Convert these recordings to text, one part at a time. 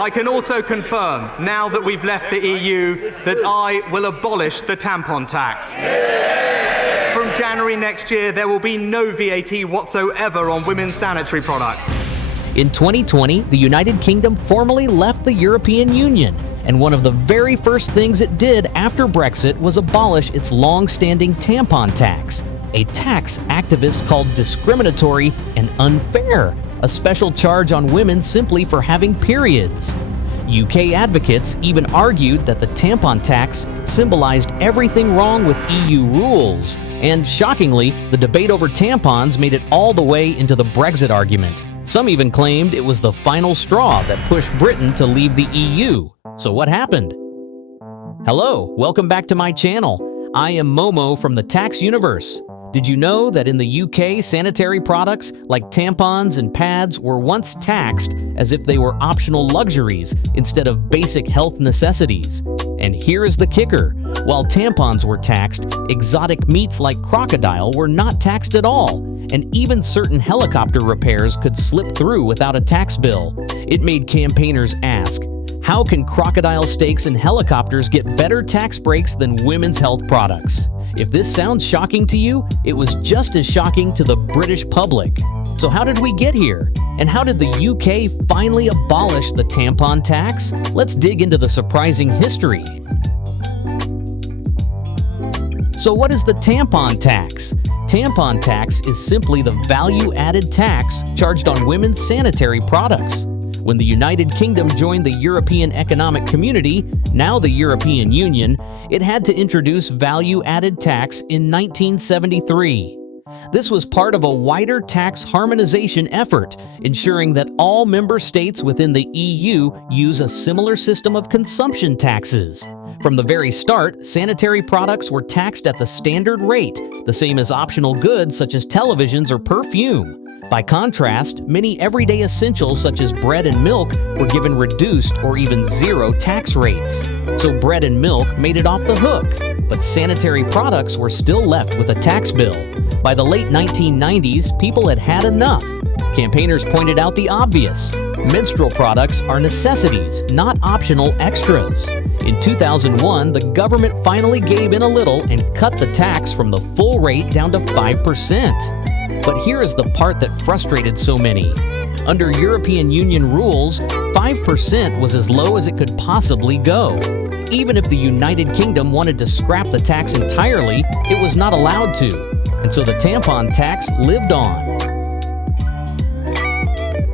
I can also confirm, now that we've left the EU, that I will abolish the tampon tax. From January next year, there will be no VAT whatsoever on women's sanitary products. In 2020, the United Kingdom formally left the European Union, and one of the very first things it did after Brexit was abolish its long-standing tampon tax, a tax activists called discriminatory and unfair, a special charge on women simply for having periods. UK advocates even argued that the tampon tax symbolized everything wrong with EU rules, and shockingly, the debate over tampons made it all the way into the Brexit argument. Some even claimed it was the final straw that pushed Britain to leave the EU. So what happened? Hello, welcome back to my channel. I am Momo from the Tax Universe. Did you know that in the UK, sanitary products like tampons and pads were once taxed as if they were optional luxuries instead of basic health necessities? And here is the kicker. While tampons were taxed, exotic meats like crocodile were not taxed at all. And even certain helicopter repairs could slip through without a tax bill. It made campaigners ask, how can crocodile steaks and helicopters get better tax breaks than women's health products? If this sounds shocking to you, it was just as shocking to the British public. So how did we get here? And how did the UK finally abolish the tampon tax? Let's dig into the surprising history. So what is the tampon tax? Tampon tax is simply the value-added tax charged on women's sanitary products. When the United Kingdom joined the European Economic Community, now the European Union, it had to introduce value-added tax in 1973. This was part of a wider tax harmonization effort, ensuring that all member states within the EU use a similar system of consumption taxes. From the very start, sanitary products were taxed at the standard rate, the same as optional goods such as televisions or perfume. By contrast, many everyday essentials such as bread and milk were given reduced or even zero tax rates. So bread and milk made it off the hook, but sanitary products were still left with a tax bill. By the late 1990s, people had had enough. Campaigners pointed out the obvious. Menstrual products are necessities, not optional extras. In 2001, the government finally gave in a little and cut the tax from the full rate down to 5%. But here is the part that frustrated so many. Under European Union rules, 5% was as low as it could possibly go. Even if the United Kingdom wanted to scrap the tax entirely, it was not allowed to. And so the tampon tax lived on.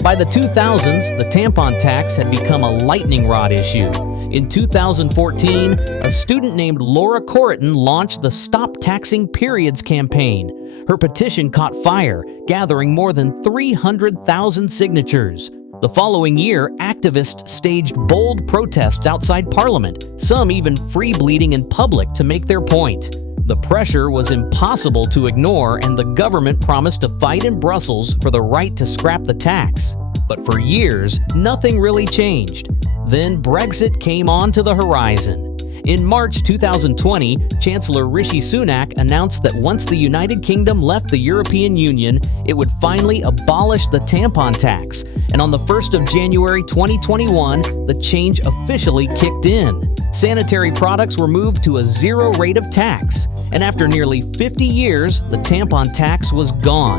By the 2000s, the tampon tax had become a lightning rod issue. In 2014, a student named Laura Corriton launched the Stop Taxing Periods campaign. Her petition caught fire, gathering more than 300,000 signatures. The following year, activists staged bold protests outside Parliament, some even free-bleeding in public to make their point. The pressure was impossible to ignore, and the government promised to fight in Brussels for the right to scrap the tax. But for years, nothing really changed. Then Brexit came onto the horizon. In March 2020, Chancellor Rishi Sunak announced that once the United Kingdom left the European Union, it would finally abolish the tampon tax. And on the 1st of January 2021, the change officially kicked in. Sanitary products were moved to a zero rate of tax. And after nearly 50 years, the tampon tax was gone.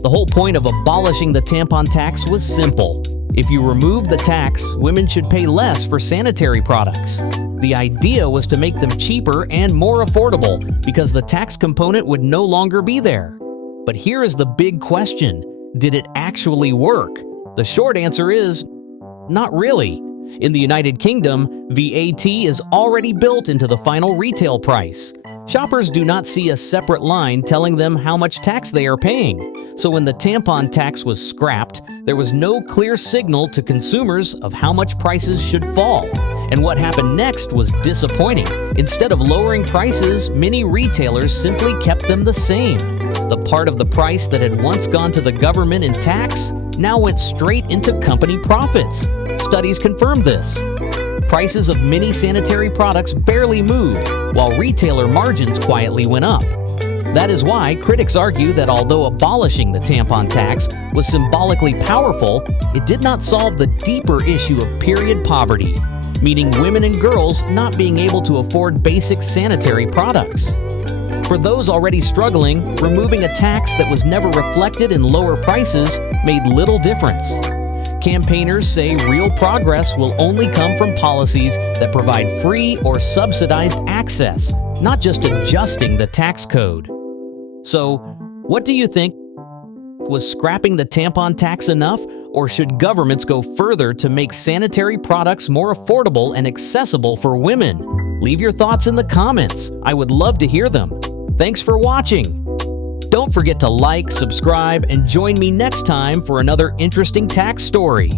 The whole point of abolishing the tampon tax was simple. If you remove the tax, women should pay less for sanitary products. The idea was to make them cheaper and more affordable because the tax component would no longer be there. But here is the big question. Did it actually work? The short answer is, not really. In the United Kingdom, VAT is already built into the final retail price. Shoppers do not see a separate line telling them how much tax they are paying. So when the tampon tax was scrapped, there was no clear signal to consumers of how much prices should fall. And what happened next was disappointing. Instead of lowering prices, many retailers simply kept them the same. The part of the price that had once gone to the government in tax now went straight into company profits. Studies confirm this. Prices of many sanitary products barely moved, while retailer margins quietly went up. That is why critics argue that although abolishing the tampon tax was symbolically powerful, it did not solve the deeper issue of period poverty, meaning women and girls not being able to afford basic sanitary products. For those already struggling, removing a tax that was never reflected in lower prices made little difference. Campaigners say real progress will only come from policies that provide free or subsidized access, not just adjusting the tax code. So, what do you think? Was scrapping the tampon tax enough, or should governments go further to make sanitary products more affordable and accessible for women? Leave your thoughts in the comments. I would love to hear them. Thanks for watching. Don't forget to like, subscribe, and join me next time for another interesting tax story.